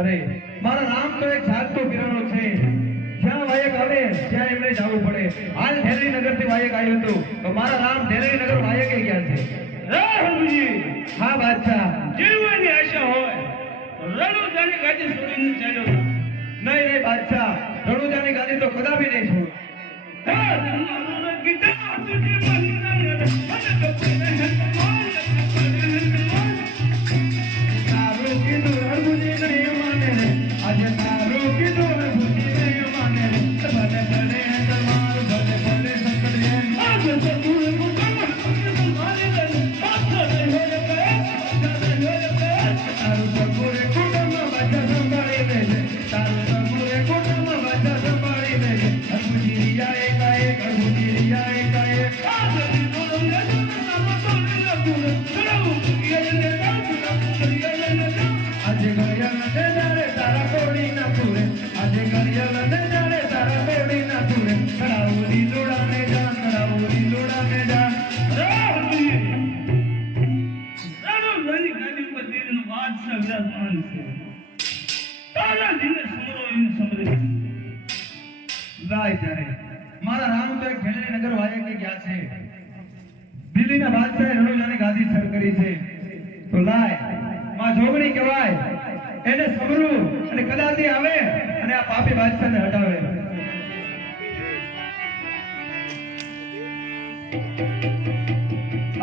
અરે મારા રામ તો એક જાગતો કિરણો છે, જ્યાં વાયક આવે ત્યાં એમને જવું પડે. હાલ ધેરી નગર થી વાયક આવ્યું હતું તો મારા રામ ધેરી નગર વાયકે ગયા છે. હા બાદશાહ, જીવવાની આશા હોય રણુજાની ગાદી છોડીને ચાલ્યો. નહીં બાદશાહ, રણુજાની ગાદી તો કદાપી નહીં છોડ. મારા રામ તો એક ભેલની નગર વાયકે ગયા છે. દિલ્હીના બાદશાહે રણુજાની ગાદી સર કરી છે. તો લાય માં જોગણી કહેવાય કદાચ ઈ આવે અને આ પાપી બાદશાહને હટાવે.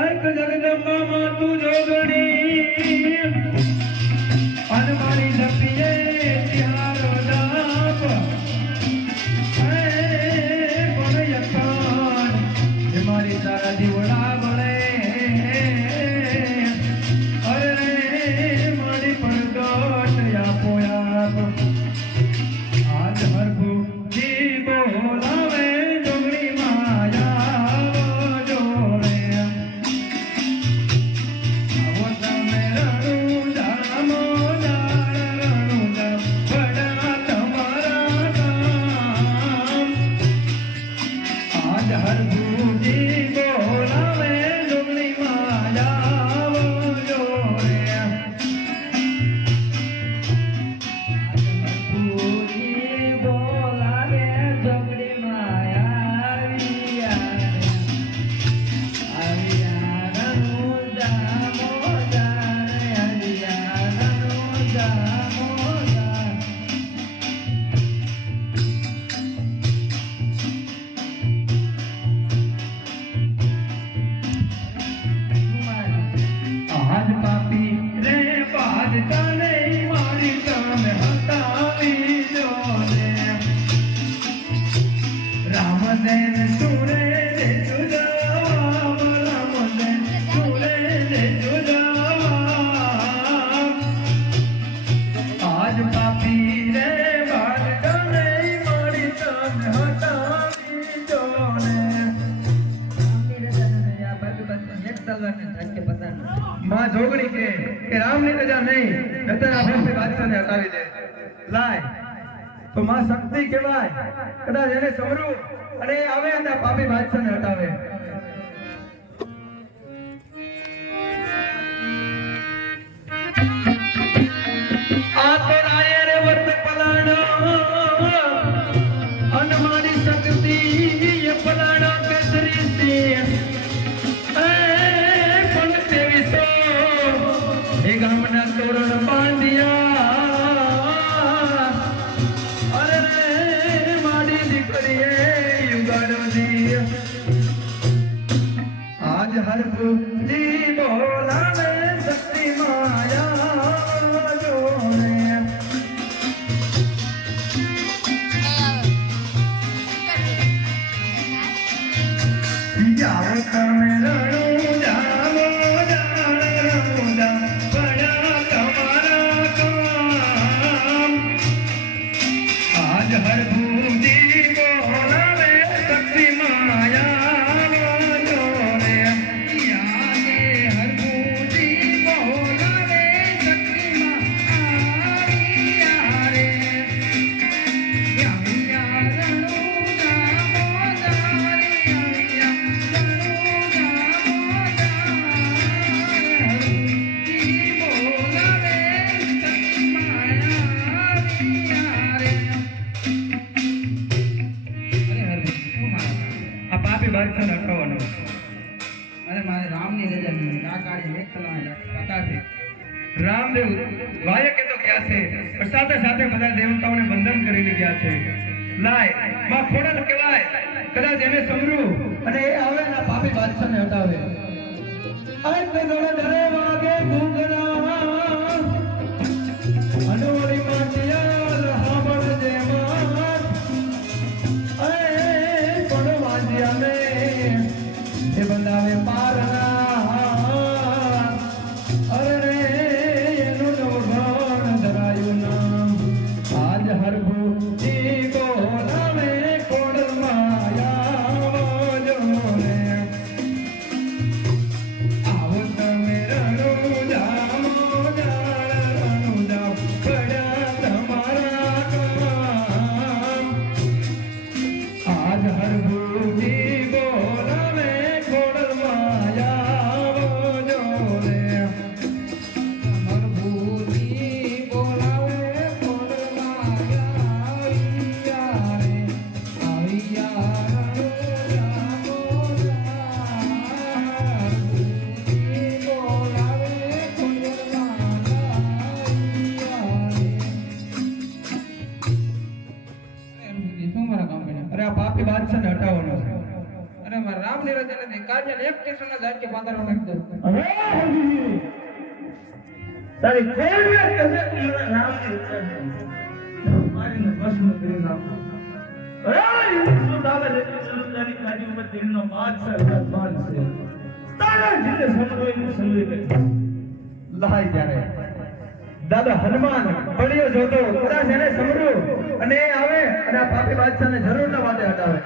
અર્ક જગદંબા માં તું જોગણી અને મારી જપીએ તિહારો જાપ હે કોણ યકાન જે મારી તારા દીવડા બળે અરે રે મારી પડગટ આપો આપ આજ હરભુ જી બોલાવે જોગણી માયા જોડે આવો તમે રણુ જામો રણુ જામ બડા તમારા કામ આજ હરભુજી બોલાવે જોગણી માયા જોડે હરભુજી બોલાવે જોગણી માયા આવ્યા રણુ જામો જાણે આવ્યા રણુ જામો જાણે આજ પાપી રે બાદશાહ ને મારી તને હટાવી જોને રામદેન સુરે રે જુદા રામદેન સુરે રે જુદા આજ પાપી રે બાદશાહ ને મારી તને હટાવી જોને माँ जोगणी के राम ने रजा नहीं नतर आप से बादशाह ने हटावी दे लाय तो माँ शक्ति कहेवाय कदाच એને સમરું અને આવે અને પાપી બાદશાહ ને હટાવે આ તો રાય રે વર્ત પલાણો અન મારી શક્તિ એ પલાણો કેસરી થી ગામના તોરણ બાંધ્યા અરે રે મારી દીકરીએ યુગાડોજી આજ હરભુજી બોલાવે શક્તિ માયા જોને જાઓ તમે રણુ જાઓ રણુ જાઓ आज हरभुजी बोलावे शक्ति माया जोड़े यागे हरभुजी बोलावे शक्ति माया रे या रणु जामो जारे या रणु जामो जारे हरभुजी बोलावे शक्ति माया रे આ પાપી બાદશાહને હટાવવાનો અરે મારે રામની રજા નહીં આ કાળી એક કલાક પતાશે રામદેવ વાયકે તો ગયા છે પણ સાથે સાથે બધા દેવતાઓને બંધન કરીને ગયા છે લાય માં ખોડલ કહેવાય કદાચ એને સમરું અને એ આવે ને પાપી બાદશાહને હટાવે આજ તો ડરે વાગે ઘૂંઘરા અનોળી માટિયાલ હાબળ દે માત એ પણ વાજ્યા ને એ બંધાવે પારના અરે રે એનું નવઘણ ધરાયું નામ આજ હરભુજી બોલાવે ખોડલ માયા જોને આવો તમે રણુ જામો રામની રજા નથી કાઢીને એક ટેશનના ઝાટકે પાતારો નાખી દઉં અરે હજી તારી કોઈને કશે મારા રામની મારીને ભસ્મ કરી નાખો અરે સુદાગર સુંદરી કાજી ઉપર તેનો બાદશાહ બાદ છે તારા જીને સમરોઈને સમજી લે લહાઈ જ્યારે દાદા હનુમાન પડ્યો જોતો કદાચ એને સમર્યું અને એ આવે અને આ પાપી બાદશાહને જરૂર ન વાટે હટાવે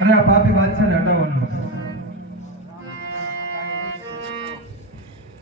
અરે આ પાપી બાદશાહને હટાવવાનો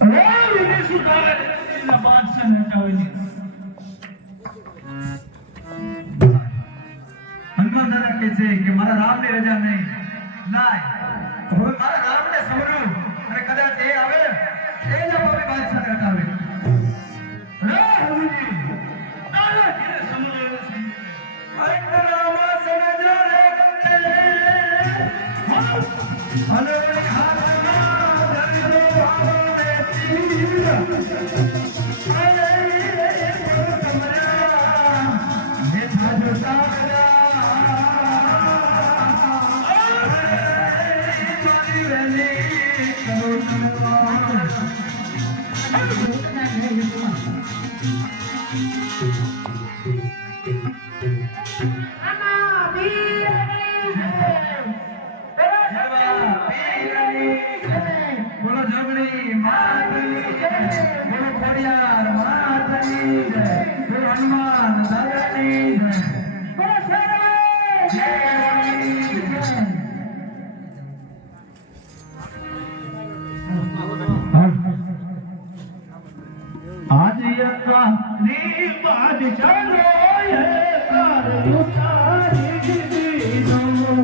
અરે એને સુદાગર તેના બાદશાહને હટાવી હનુમાન દાદા કહે છે કે મારા રામની રજા નહીં લાય હવે મારા રામને સમરું અને કદાચ એ આવે એ જ આ પાપી બાદશાહને હટાવે અરે હજી તારા જીને સમરોઈને સમજી અંતરામાં સમજો રે અને હાથમાં ધરી દો ભાવને તીર અરે તમારા હે થાજો સાગરા મારી વેલી કરો બોલો જગણી માતની જય બોલો ખોડિયાર માતની જય બોલો હનુમાન દાદાની જય બોલો શેરણી જય आज यत्वानी बाज चलो ये कार उतारी दीनो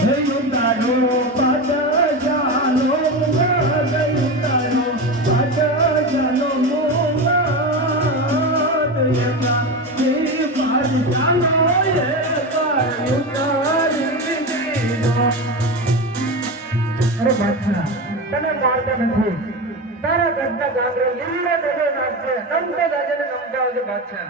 हे उतारो बाज जानो हे उतारो बाज जानो मोगा यत्वानी बाज चलो ये कार उतारी दीनो તને મારતો નથી તારા ઘરના ગામડે લીલો ડગો નાખશે નમતો દાદાને નમજાવજો બાદશાહ